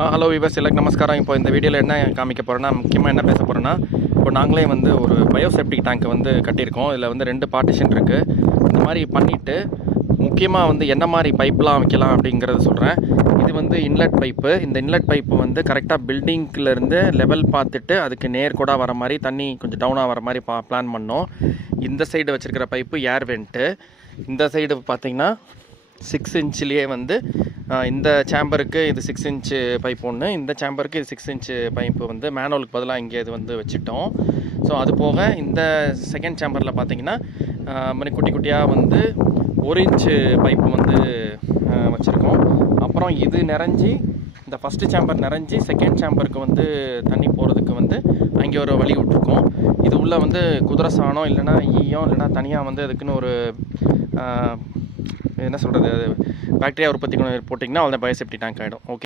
Hello viewers எல்லாருக்கும் நமஸ்காரம். இப்போ இந்த வீடியோவில் என்ன காமிக்க போகிறேன்னா, முக்கியமாக என்ன பேச போகிறேன்னா, இப்போ நாங்களே வந்து ஒரு பயோசெப்டிக் டேங்க்கை வந்து கட்டியிருக்கோம். இதில் வந்து 2 பார்ட்டிஷன் இருக்குது. இந்த மாதிரி பண்ணிவிட்டு முக்கியமாக வந்து என்ன மாதிரி பைப்லாம் வைக்கலாம் அப்படிங்கிறத சொல்கிறேன். இது வந்து இன்லெட் பைப்பு. இந்த இன்லெட் பைப்பு வந்து கரெக்டாக பில்டிங்லேருந்து லெவல் பார்த்துட்டு அதுக்கு நேர்கோடாக வர மாதிரி, தண்ணி கொஞ்சம் டவுனாக வர மாதிரி பிளான் பண்ணோம். இந்த சைடு வச்சுருக்கிற பைப்பு ஏர் வெண்ட்டு. இந்த சைடு பார்த்திங்கன்னா 6 இன்ச்லேயே வந்து இந்த சேம்பருக்கு இது 6 இன்ச்சு பைப் ஒன்று, இந்த சேம்பருக்கு இது 6 இன்ச்சு பைப்பு வந்து மேனுவலுக்கு பதிலாக இங்கே இது வந்து வச்சுட்டோம். ஸோ அது போக இந்த செகண்ட் சேம்பரில் பார்த்தீங்கன்னா மாதிரி குட்டி குட்டியாக வந்து 1 இன்ச்சு பைப்பு வந்து வச்சுருக்கோம். அப்புறம் இது நிறைஞ்சி இந்த ஃபஸ்ட்டு சேம்பர் நிறைஞ்சி செகண்ட் சேம்பருக்கு வந்து தண்ணி போகிறதுக்கு வந்து அங்கே ஒரு வழி விட்ருக்கோம். இது உள்ளே வந்து குதிரை சாணம் இல்லைனா ஈயம் இல்லைனா தனியாக வந்து அதுக்குன்னு ஒரு என்ன சொல்கிறது, பாக்டீரியா உற்பத்தி போட்டிங்கன்னா அவ்வளோ பயோசெப்டிக் டேங்க் ஆகிடும். ஓகே.